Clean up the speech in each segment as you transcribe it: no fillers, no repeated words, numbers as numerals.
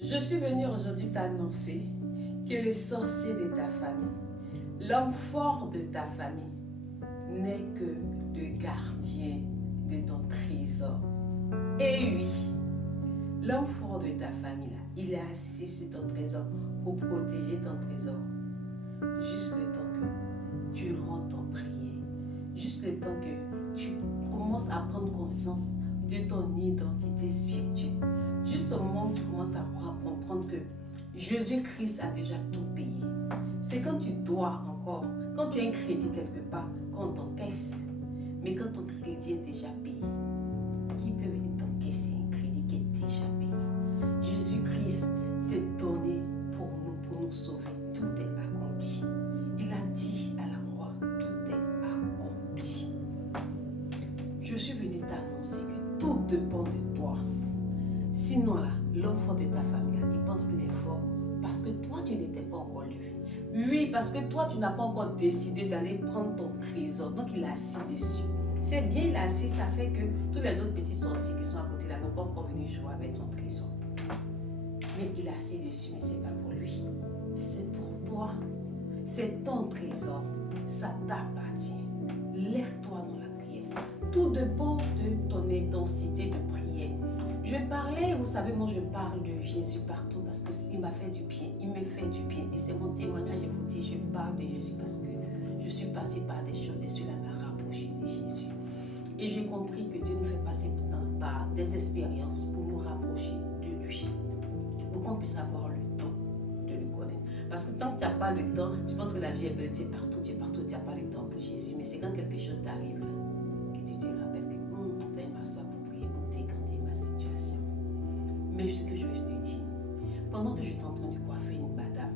Je suis venue aujourd'hui t'annoncer que le sorcier de ta famille, l'homme fort de ta famille, n'est que le gardien de ton trésor. Et oui, l'homme fort de ta famille, là, il est assis sur ton trésor pour protéger ton trésor. Juste le temps que tu rentres en prière, juste le temps que tu commences à prendre conscience de ton identité spirituelle. Juste au moment où tu commences à comprendre que Jésus-Christ a déjà tout payé. C'est quand tu dois encore, quand tu as un crédit quelque part, qu'on t'encaisse. Mais quand ton crédit est déjà payé, qui peut venir t'encaisser un crédit qui est déjà payé? Jésus-Christ s'est donné pour nous sauver. Tout est accompli. Il a dit à la croix, tout est accompli. Je suis venue t'annoncer que tout dépend de toi. Sinon là, l'homme fort de ta famille, là, il pense qu'il est fort parce que toi, tu n'étais pas encore levé. Oui, parce que toi, tu n'as pas encore décidé d'aller prendre ton trésor. Donc, il est assis dessus. C'est bien, il est assis, ça fait que tous les autres petits sorciers qui sont à côté là ne vont pas encore venir jouer avec ton trésor. Mais il est assis dessus, mais ce n'est pas pour lui. C'est pour toi. C'est ton trésor. Ça t'appartient. Lève-toi dans la prière. Tout dépend de ton intensité de prière. Je parlais, vous savez, moi je parle de Jésus partout parce qu'il m'a fait du bien, il me fait du bien. Et c'est mon témoignage, je vous dis, je parle de Jésus parce que je suis passée par des choses et celui-là m'a rapproché de Jésus. Et j'ai compris que Dieu nous fait passer par des expériences pour nous rapprocher de lui. Pour qu'on puisse avoir le temps de le connaître. Parce que tant que tu n'as pas le temps, tu penses que la vie est belle, tu es partout, tu n'as pas le temps pour Jésus. Mais c'est quand quelque chose t'arrive là, que tu te rappelles que tu as m'asseoir pour prier, pour décanter ma situation. Mais ce que je vais te dire, pendant que j'étais en train de coiffer une madame,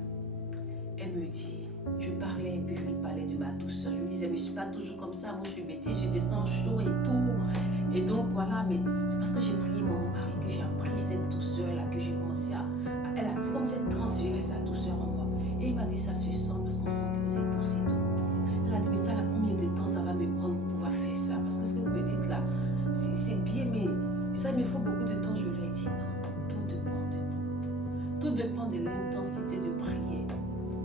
elle me dit, je parlais et puis je lui parlais de ma douceur. Je lui disais, mais je ne suis pas toujours comme ça, moi je suis bêtée, je descends chaud et tout. Et donc voilà, mais c'est parce que j'ai prié mon mari que j'ai appris cette douceur-là, que j'ai commencé à c'est comme si elle transférait sa douceur en moi. Et il m'a dit, ça se sent parce qu'on sent que vous êtes douce et tout. Elle a dit, mais ça, là, combien de temps ça va me prendre pour pouvoir faire ça? Parce que ce que vous me dites là, c'est bien, mais ça me faut beaucoup de temps. Je lui ai dit, non, tout dépend de toi. Tout dépend de l'intensité de prière.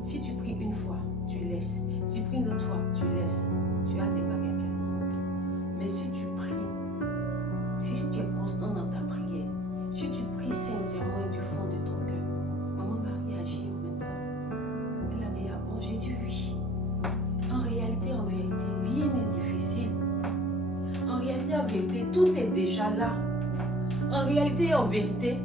Si tu pries une fois, tu laisses. Tu pries une autre fois, tu laisses. Tu as démarré à quel moment? Mais si tu pries, si tu es constant dans ta prière, si tu pries sincèrement et du fond de ton cœur, maman Marie agit en même temps. Elle a dit, ah bon, j'ai dit oui. En réalité, en vérité, rien n'est difficile. En réalité, en vérité, tout est déjà là. En réalité, en vérité,